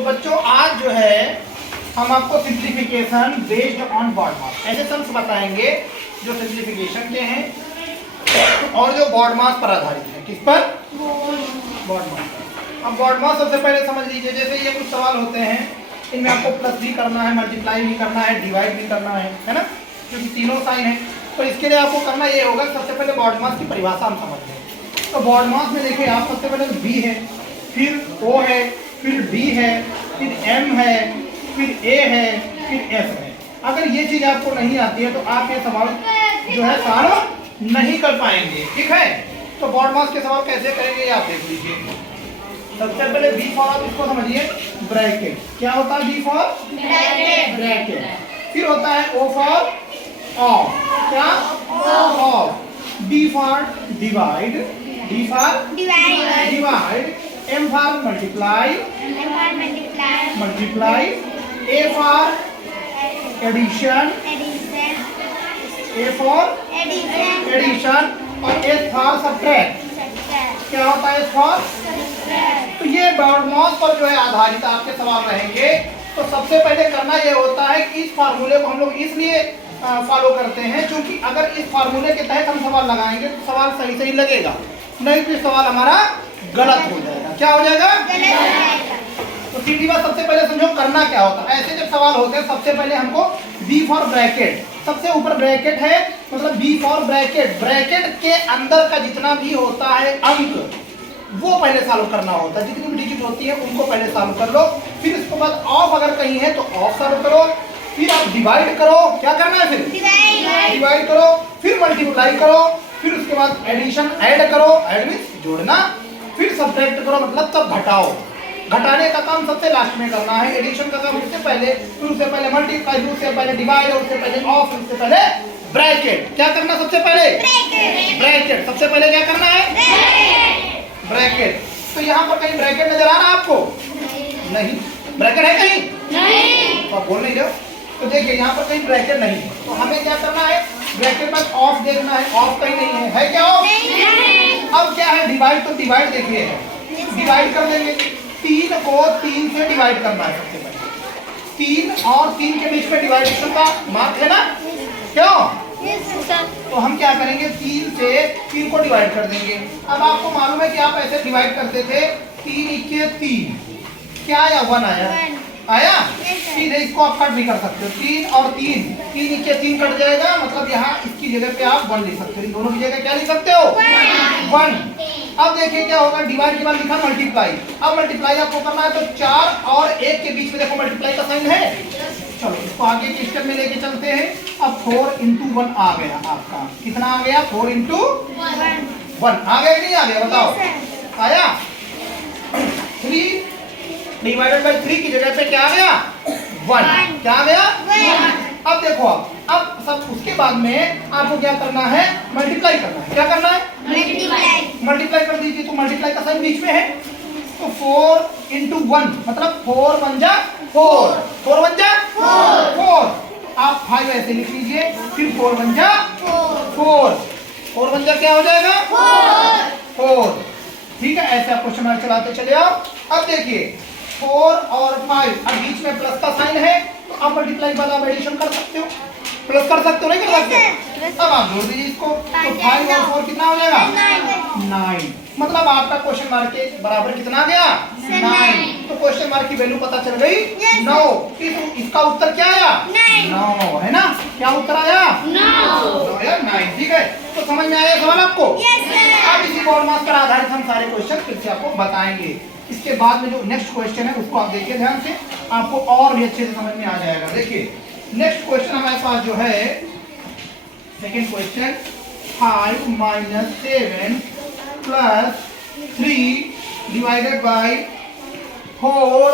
तो बच्चों आज जो है हम आपको सिंप्लीफिकेशन बेस्ड ऑन BODMAS ऐसे सम्स बताएंगे जो सिंप्लीफिकेशन के हैं और जो BODMAS पर आधारित है। किस पर? BODMAS। अब BODMAS सबसे पहले समझ लीजिए, जैसे ये कुछ सवाल होते हैं, इनमें आपको प्लस भी करना है, मल्टीप्लाई भी करना है, डिवाइड भी करना है ना, क्योंकि तीनों साइन है। तो इसके लिए आपको करना ये होगा, सबसे पहले BODMAS की परिभाषा हम समझ लें। तो BODMAS में देखिए आप सबसे पहले B है, फिर O है, फिर D है, फिर M है, फिर A है, फिर S है। अगर ये चीज आपको नहीं आती है तो आप ये सवाल जो है सॉल्व नहीं कर पाएंगे। ठीक है, तो BODMAS के सवाल कैसे करेंगे ये आप देख लीजिए। सबसे पहले B फॉर, आप इसको समझिए ब्रैकेट। क्या होता है B फॉर? ब्रैकेट। फिर होता है O फॉर ऑफ। क्या? Of. D for divide, D for divide, M for multiply, multiply, A for addition, A for addition, और S फॉर सब्ट्रैक्ट। क्या होता है S फॉर? तो ये BODMAS पर जो है आधारित आपके सवाल रहेंगे। तो सबसे पहले करना ये होता है कि इस फार्मूले को हम लोग इसलिए फॉलो करते हैं क्योंकि अगर इस फार्मूले के तहत हम सवाल लगाएंगे तो सवाल सही सही लगेगा, नहीं तो सवाल हमारा गलत हो जाएगा। क्या हो जाएगा? तो सीधी बात, सबसे पहले समझो करना क्या होता है। ऐसे जब सवाल होते हैं सबसे पहले हमको B फॉर ब्रैकेट, सबसे ऊपर ब्रैकेट है मतलब B फॉर ब्रैकेट, ब्रैकेट के अंदर का जितना भी होता है अंक वो पहले सॉल्व करना होता है। जितनी भी डिजिट होती है उनको पहले सॉल्व कर लो, फिर उसके बाद ऑफ अगर कहीं है तो ऑफ सॉल्व करो, फिर आप डिवाइड करो। क्या करना है? फिर डिवाइड करो, फिर मल्टीप्लाई करो, फिर उसके बाद एडिशन ऐड करो, ऐड मींस जोड़ना, फिर सब्ट्रैक्ट करो मतलब तब घटाओ। घटाने का काम सबसे लास्ट में करना है, एडिशन का काम उससे पहले, फिर उससे पहले मल्टीप्लाई, उससे पहले डिवाइड, उससे पहले ऑफ, उससे पहले ब्रैकेट। क्या करना सबसे पहले? ब्रैकेट। सबसे पहले क्या करना है? ब्रैकेट। तो यहाँ पर कहीं ब्रैकेट नजर आ रहा है आपको? नहीं। ब्रैकेट है कहीं? नहीं। तो आप बोल नहीं रहे हो। तो देखिए यहाँ पर कहीं ब्रैकेट नहीं है, तो हमें क्या करना है? ब्रैकेट पर ऑफ देखना है, ऑफ कहीं नहीं है। है क्या ऑफ? नहीं। अब क्या है? डिवाइड। तो डिवाइड देखिए है, डिवाइड कर देंगे। 3 को 3 से डिवाइड करना है सबसे पहले। 3 और 3 के बीच में डिवाइडेशन का मार्क है ना? क्यों? तो हम क्या करेंगे? 3 से 3 को डिवाइड कर देंगे। अब आपको मालूम है कि आप ऐसे डिवाइड करते थे, 3 के 3 क्या आया? 1 आया? सीधे इसको आप कट भी कर सकते हो। 3 और 3 के 3 कट जाएगा, मतलब यहाँ इसकी जगह पे आप 1 लिख सकते हो। इन दोनों की जगह क्या लिख सकते हो? 1। अब देखिए क्या होगा, डिवाइड के बाद लिखा मल्टीप्लाई। अब मल्टीप्लाई आपको करना है तो 4 और 1 के बीच में देखो मल्टीप्लाई का साइन है। चलो इसको आगे के स्टेप में लेके चलते हैं। अब 4 into 1 आ गया आपका। कितना आ गया? 4 into 1 आ गया कि नहीं आ गया? बताओ। आया? 3 डिवाइडेड बाई 3 की जगह पे क्या आ गया? 1। क्या आ गया? 1। अब देखो अब सब उसके बाद में आपको क्या करना है? मल्टीप्लाई करना है। क्या करना है? मल्टीप्लाई कर दीजिए। तो मल्टीप्लाई का साइन बीच में है, तो 4 into 1 मतलब 4 1 जा 4, 4 1 जा 4। आप 5 ऐसे लिख लीजिए, फिर 4 1 जा 4, 4 1 जा क्या हो जाएगा? 4। ठीक है, ऐसे आप क्वेश्चन मार्क चलाते चले आओ। अब देखिए 4 और 5, अब बीच में प्लस का साइन है, तो आप मल्टीप्लाई बाद आप एडिशन कर सकते हो, प्लस कर सकते हो, नहीं कर सकते? अब आप जोड़ दीजिए इसको, तो 5 और 4 कितना हो जाएगा? 9। मतलब आपका क्वेश्चन मार्क के बराबर कितना आ गया? 9। तो क्वेश्चन मार्क की वैल्यू पता चल गई? 9। इसका उत्तर क्या आया? 9 है ना? क्या उत्तर आया? 9। ठीक है, तो समझ में आया सवाल आपको? अब इसी BODMAS पर आधारित हम सारे क्वेश्चन फिर से आपको बताएंगे। इसके बाद में जो नेक्स्ट क्वेश्चन है उसको आप देखिए ध्यान से, आपको और भी अच्छे से समझ में आ जाएगा। देखिए नेक्स्ट क्वेश्चन हमारे पास जो है second question, 5 minus 7 plus 3 divided by 4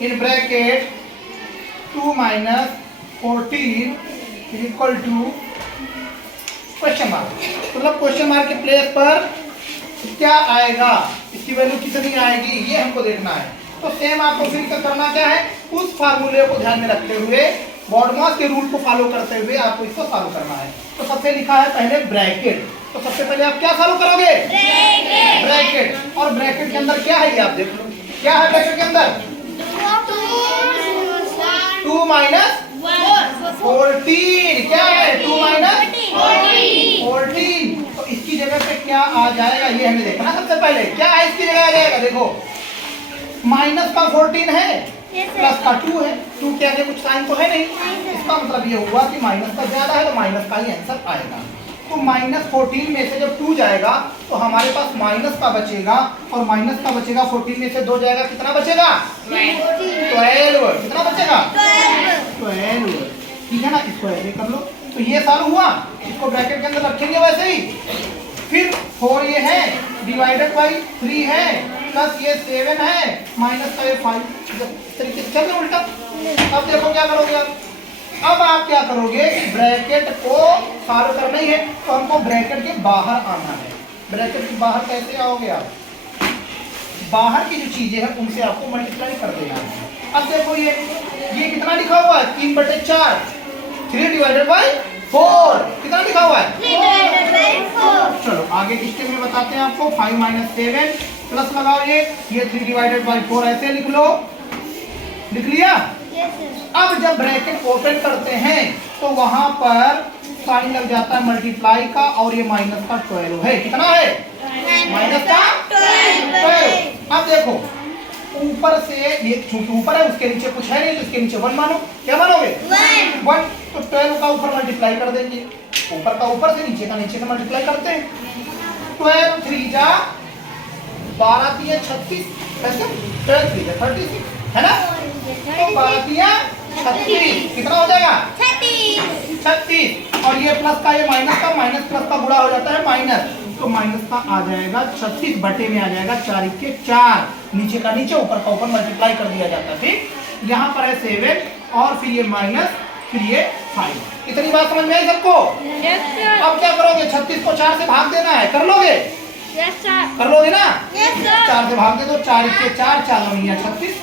in bracket 2 minus 14 is equal to question mark. मतलब क्वेश्चन मार्क के प्लेस पर क्या आएगा, इसकी वैल्यू कितनी आएगी, ये हमको देखना है। तो सेम आपको फिर करना क्या है? उस फार्मूले को ध्यान में रखते हुए, BODMAS के रूल को फॉलो करते हुए आपको इसको सॉल्व करना है। तो सबसे लिखा है पहले ब्रैकेट, तो सबसे पहले आप क्या सॉल्व करोगे? ब्रैकेट। और ब्रैकेट के अंदर क्या है ये आप देख लो, क्या है ब्रैकेट के अंदर? 2 माइनस 14। क्या है? 2 माइनस 14। तो इसकी जगह पे क्या आ जाएगा ये हमें देखना। सबसे पहले क्या है इसकी जगह आ जाएगा? देखो माइनस का 14 है, प्लस का 2 है। 2 के आगे कुछ साइन तो है नहीं, इसका मतलब ये हुआ कि माइनस का ज्यादा है, तो माइनस का ही आंसर आएगा। तो माइनस 14 में से जब 2 जाएगा तो हमारे पास माइनस का बचेगा, और माइनस का बचेगा 14 में से 2 जाएगा, कितना बचेगा? 12। कितना बचेगा? 12। ठीक है ना, इसको ऐसे कर लो। तो ये सॉल्व हुआ, इसको ब्रैकेट के अंदर रखेंगे वैसे ही। फिर 4 ये है डिवाइडेड बाई 3 है, प्लस ये 7 है, माइनस का ये 5। इस तरीके से चल रहे उल्टा। अब देखो क्या करोगे आप। अब आप क्या करोगे, ब्रैकेट को सॉल्व करना ही है, तो हमको ब्रैकेट के बाहर आना है। ब्रैकेट के बाहर कैसे आओगे आप? बाहर की जो चीजें हैं उनसे आपको मल्टीप्लाई कर देना है। अब देखो ये कितना लिखा हुआ है? 3/4। 3 डिवाइडेड बाई 4 कितना लिखा हुआ है? 3 डिवाइडेड बाई 4। चलो आगे की स्टेप में बताते हैं आपको। 5 माइनस 7 प्लस लगाओ ये 3 डिवाइडेड बाई 4 ऐसे लिख लो। लिख लिया? अब जब ब्रैकेट ओपन करते हैं तो वहां पर साइन लग जाता है मल्टीप्लाई का, और ये माइनस का 12 है। कितना है? माइनस का 12। अब देखो ऊपर से ये चूंकि ऊपर है उसके नीचे कुछ है नहीं, तो इसके नीचे 1 मानो। क्या मानोगे? 1। तो 12 का ऊपर मल्टीप्लाई कर देंगे। ऊपर का ऊपर से, नीचे का नीचे से मल्टीप्लाई करते हैं। 12 3 जा 12 3 36, कैसे? 12 3 जा 36 है ना। तो 12 3 36 कितना हो जाएगा? 36। और ये प्लस का ये माइनस का, माइनस प्लस का गुणा हो जाता है माइनस, तो माइनस का आ जाएगा 36 बटे में आ जाएगा 4 के 4। नीचे का नीचे ऊपर का ऊपर मल्टीप्लाई कर दिया जाता है। ठीक, यहाँ पर है 7 और फिर ये माइनस, फिर ये 5। इतनी बात समझ में आई सबको? अब क्या करोगे? 36 को 4 से भाग देना है। कर लोगे? कर लोगे ना? 4 से भाग दे दो। 4 के 4, 4 9 36,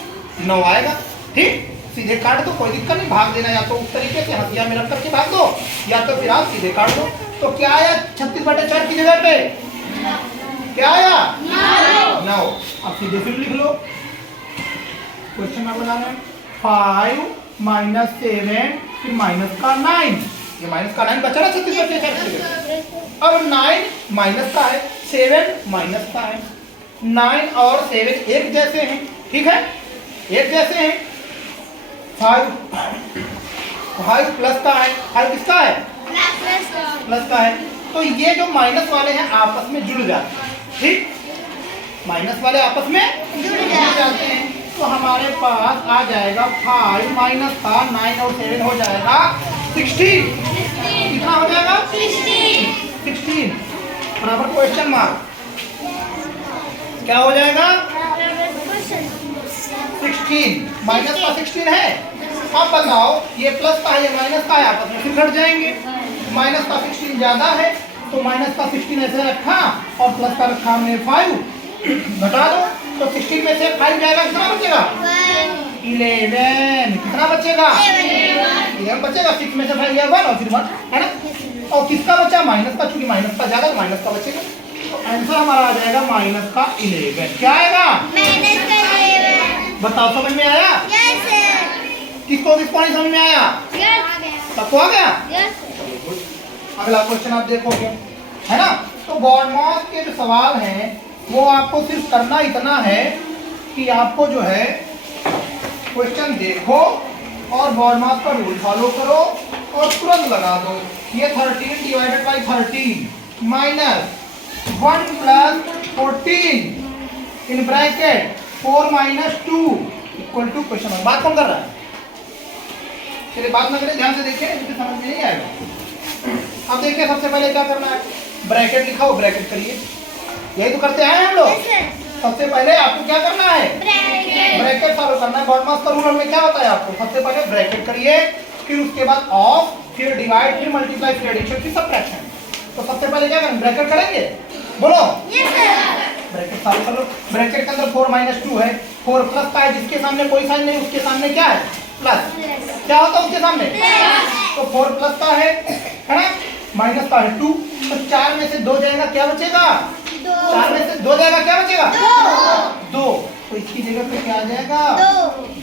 9 आएगा। ठीक, सीधे काट दो, कोई दिक्कत नहीं। भाग देना या तो उस तरीके से हथियार में रख करके भाग दो, या तो फिर आप सीधे काट दो। तो क्या आया 36/4 की जगह पे? क्या आया? 9। अब सीधे फिर लिख लो। क्वेश्चन आप बना रहे हैं 5 माइनस 7 फिर माइनस का 9। ये माइनस का 9 बचा ना 36/4। अब 9 माइनस का है, 7 माइनस का है। 9 और 7 एक जैसे हैं। ठीक है, एक जैसे हैं। 5 प्लस का है, 5 किसका है? प्लस का है। तो ये जो माइनस वाले हैं आपस में जुड़ जाते हैं। ठीक, माइनस वाले आपस में जुड़ जाते हैं। तो हमारे पास आ जाएगा 5 माइनस का 9 और 7 हो जाएगा 16। कितना हो जाएगा? 16 बराबर क्वेश्चन मार्क। क्या हो जाएगा? 16। माइनस का 16 है। अब बताओ ये प्लस का है ये माइनस का है, आपस में फिर घट जाएंगे। माइनस का 16 ज्यादा है, तो माइनस का 16 ऐसे रखा और प्लस का रखा हमने 5। घटा दो तो 16 में से 5 जाएगा, कितना बचेगा? 11। कितना बचेगा? 11 बचेगा। 6 में से 5 गया 1 और फिर 1 है ना। और किसका बचा? माइनस का। चूंकि माइनस का ज्यादा, माइनस का बचेगा। तो आंसर हमारा आ जाएगा माइनस का 11। क्या आएगा? बताओ समझ में आया? किसको नहीं समझ में आया? सबको आ गया? अगला क्वेश्चन आप देखोगे, है ना। तो BODMAS के जो सवाल हैं वो आपको सिर्फ करना इतना है कि आपको जो है क्वेश्चन देखो और BODMAS का रूल फॉलो करो और तुरंत लगा दो। ये 13 divided by 13 minus 1 plus 14 in bracket 4 minus 2 equal to question. बात कौन कर रहा है? चलिए बात न करें, ध्यान से देखिए, मुझे समझ में नहीं आएगा। अब देखिए सबसे पहले क्या करना है, ब्रैकेट लिखा हो ब्रैकेट करिए। यही तो करते हैं हम लोग। सबसे पहले आपको क्या करना है? ब्रैकेट सॉल्व करना है। BODMAS का रूल में क्या होता है आपको? सबसे पहले ब्रैकेट करिए, फिर उसके बाद ऑफ, फिर डिवाइड, फिर मल्टीप्लाई, फिर एडिशन, फिर सबट्रैक्शन। तो सबसे पहले क्या करेंगे? ब्रैकेट करेंगे। बोलो ब्रैकेट सॉल्व कर लो। ब्रैकेट के अंदर 4 माइनस 2 है। 4 प्लस का है, जिसके सामने कोई साइन नहीं उसके सामने क्या है? प्लस। क्या होता है उसके सामने? तो 4 प्लस का है ना, माइनस का है 2। तो 4 में से 2 जाएगा, क्या बचेगा? 4 में से 2 जाएगा, क्या बचेगा? 2। तो इसकी जगह पे क्या आ जाएगा?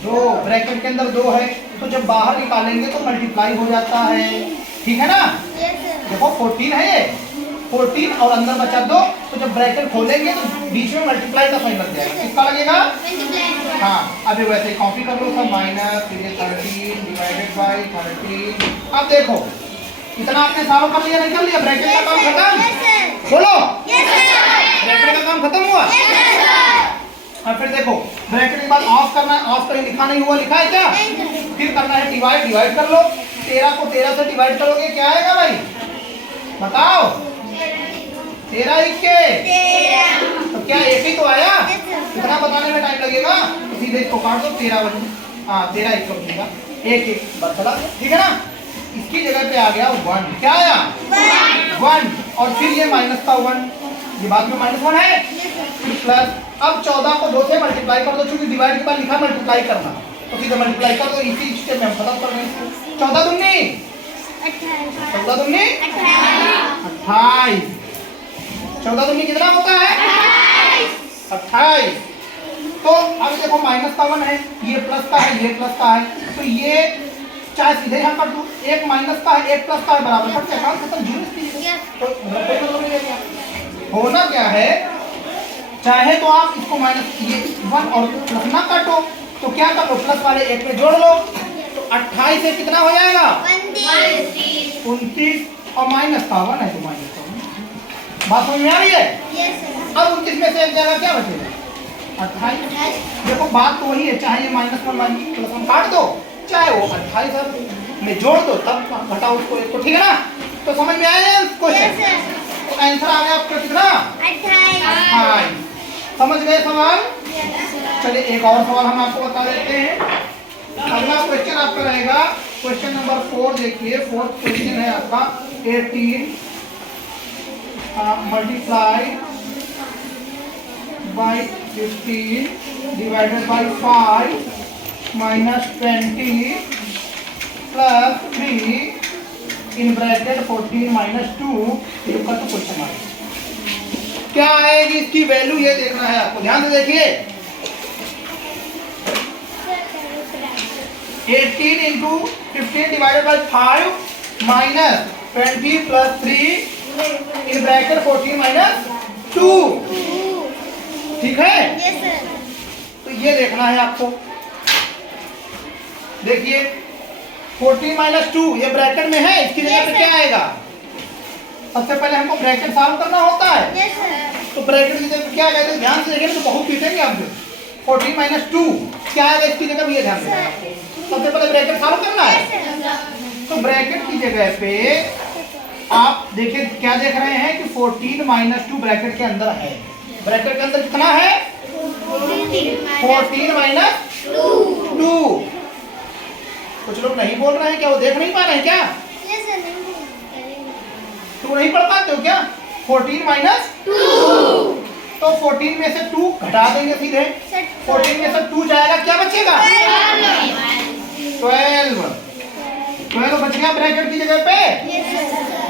2 2। ब्रैकेट के अंदर 2 है, तो जब बाहर निकालेंगे तो मल्टीप्लाई हो जाता है, ठीक है ना? Yes sir. देखो 14 है ये, 14 और अंदर बचा 2, तो जब ब्रैकेट खोलेंगे तो बीच में मल्टीप्लाई का साइन लग जाएगा। किसका लगेगा? Multiply. हाँ, अभी वैसे ही कॉपी कर लो सब, माइनस फिर ये 13 डिवाइडेड बाई 13। अब देखो इतना आपने सॉल्व कर लिया, नहीं कर लिया? ब्रैकेट का काम खत्म। Yes sir. बोलो, Yes sir. ब्रैकेट का काम खत्म हुआ। Yes sir. और फिर देखो ब्रैकेट के बाद ऑफ करना है, ऑफ कहीं लिखा नहीं हुआ, लिखा है क्या? फिर करना है डिवाइड, डिवाइड कर लो। 13 को 13 से डिवाइड करोगे क्या आएगा भाई? बताओ। 13 इक्के, 13. तो क्या एक ही तो आया? Yes sir. कितना बताने में टाइम लगेगा? सीधे इसको काट दो, 13 बन, हाँ 13 इक्के बनेगा, एक एक बस चला, ठीक है ना? इसकी जगह पे आ गया 1। क्या आया? 1। और फिर ये माइनस का 1, ये बाद में -1 है, फिर प्लस। अब 14 को 2 से मल्टीप्लाई कर दो, क्योंकि डिवाइड के बाद लिखा मल्टीप्लाई करना, तो सीधे मल्टीप्लाई कर दो, इसी स्टेप में हम खत्म कर देंगे। 14 दूनी 28. 14 दूनी 28. 28। 14 दूनी कितना होता है? 28। तो अब देखो माइनस का 1 है, ये प्लस का है, ये प्लस का है, तो ये चाहे सीधे यहाँ कर दो, एक माइनस का है एक प्लस का है, बराबर कट जाएगा, खत्म, जीरो इसकी Yes. तो मतलब कोई मतलब नहीं रहेगा। होना क्या है, चाहे तो आप इसको माइनस ये 1 और प्लस ना काटो, तो क्या कर लो, प्लस वाले एक में जोड़ लो, तो 28 से कितना हो जाएगा? 29। और माइनस का 1 है तो माइनस का 1। बात समझ में आ रही है? Yes sir. अब 29 में से एक जगह क्या बचेगा? 28। देखो बात तो वही है, चाहे ये -1 माइनस प्लस 1 काट दो, चाहे वो 28 में जोड़ दो, तब घटाओ उसको एक को, ठीक है ना? तो समझ में आया क्वेश्चन? Yes sir. तो आंसर आ गया आपका कितना? 28. समझ गए सवाल? Yes sir. चलिए एक और सवाल हम आपको बता देते हैं। अगला क्वेश्चन आपका रहेगा क्वेश्चन नंबर 4। देखिए 4th क्वेश्चन है आपका 18 multiply by 15 divided by 5 minus 20 plus 3 in bracket 14 minus 2 equal to question mark. क्या आएगी इसकी वैल्यू, ये देखना है आपको, ध्यान से देखिए। 18 into 15 divided by 5 minus 20 plus 3 in bracket 14 minus 2, ठीक है? Yes sir. तो ये देखना है आपको। देखिए 14 माइनस 2 ये ब्रैकेट में है, इसकी जगह पे क्या आएगा? सबसे पहले हमको ब्रैकेट सॉल्व करना होता है, Yes sir. तो ब्रैकेट की जगह पे क्या आएगा? ध्यान से देखिए, तो बहुत पीटेंगे आप। 14 माइनस 2 क्या आएगा इसकी जगह पे? ये ध्यान देना आपको। सबसे पहले ब्रैकेट सॉल्व करना है, Yes sir. तो ब्रैकेट की जगह पे आप देखिए क्या देख रहे हैं कि 14 माइनस 2 ब्रैकेट के अंदर है। ब्रैकेट के अंदर कितना है? 14 माइनस 2। कुछ लोग नहीं बोल रहे हैं क्या? वो देख नहीं पा रहे हैं क्या? Yes sir. तू नहीं पढ़ पाते हो क्या? 14 माइनस 2, तो 14 में से 2 घटा देंगे सीधे, 14 में से 2 जाएगा, क्या बचेगा? 12 बच गया ब्रैकेट की जगह पे। Yes sir.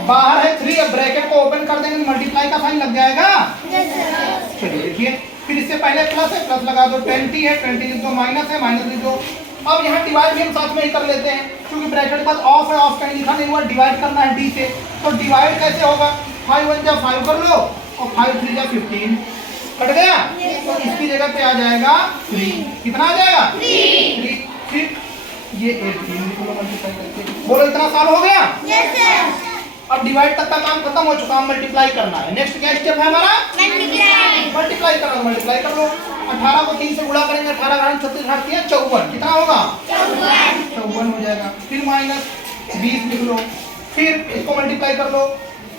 बाहर है 3, अब ब्रैकेट को ओपन कर देंगे, मल्टीप्लाई का साइन लग जाएगा। Yes sir. चलिए देखिए, फिर इससे पहले प्लस है, प्लस लगा दो, 20 है, 20 लिख दो, माइनस है, माइनस लिख दो। अब यहाँ डिवाइड भी हम साथ में ही कर लेते हैं, क्योंकि ब्रैकेट के बाद ऑफ है, ऑफ कहीं लिखा नहीं हुआ, डिवाइड करना है डी से, तो डिवाइड कैसे होगा? 5 1 जा 5 कर लो, और 5 3 जा 15, कट गया। तो इसकी जगह पे आ जाएगा 3, कितना आ जाएगा? 3। फिर ये 18 लिख लो मल्टीप्लाई करके, बोलो इतना साल हो गया। Yes sir. अब डिवाइड तक का काम खत्म हो चुका, मल्टीप्लाई करना है। नेक्स्ट क्या स्टेप है हमारा? Multiply. मल्टीप्लाई करना, मल्टीप्लाई कर लो। 18 को 3 से गुणा करेंगे, 18 घाट 36 घाट 3 54, कितना होगा? 54 हो जाएगा। फिर माइनस 20 लिख लो, फिर इसको मल्टीप्लाई कर लो,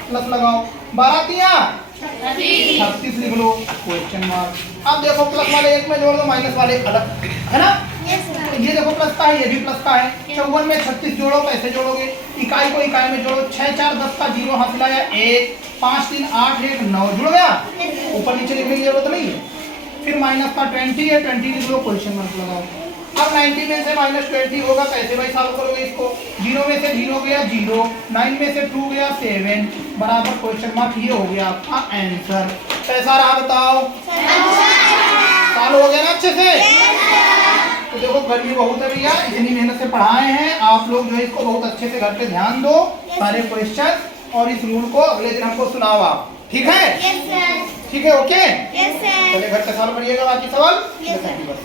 प्लस लगाओ, 12 तिया 36 लिख लो, क्वेश्चन मार्क। अब देखो प्लस वाले एक में जोड़ दो, माइनस वाले अलग, है ना? Yes sir. ये देखो प्लस का है, ये भी प्लस का है। 54 में 36 जोड़ो, कैसे जोड़ोगे? इकाई को इकाई में जोड़ो, 6 4 10 का 0 हासिल आया 1, 5 3 8 1 9 जुड़ गया। ऊपर नीचे लिखने की जरूरत नहीं है। फिर माइनस का 20 है, 20 लिख लो, क्वेश्चन मार्क लगाओ। अब 90 में से -20 होगा, कैसे भाई सॉल्व करोगे इसको? 0 में से 0 गया 0, 9 में से 2 गया 7, बराबर क्वेश्चन मार्क। ये हो गया आपका आंसर। कैसा रहा बताओ? सॉल्व हो गया ना अच्छे से? तो देखो गर्मी बहुत है भैया, इतनी मेहनत से पढ़ाए हैं आप लोग, जो है इसको बहुत अच्छे से घर पे ध्यान दो सारे क्वेश्चन, और इस रूल को अगले दिन हमको सुनाओ आप, ठीक है? Yes, sir. ठीक है, ओके? Yes, sir. चलिए घर पे सॉल्व करिएगा बाकी सवाल। Yes, sir. बस।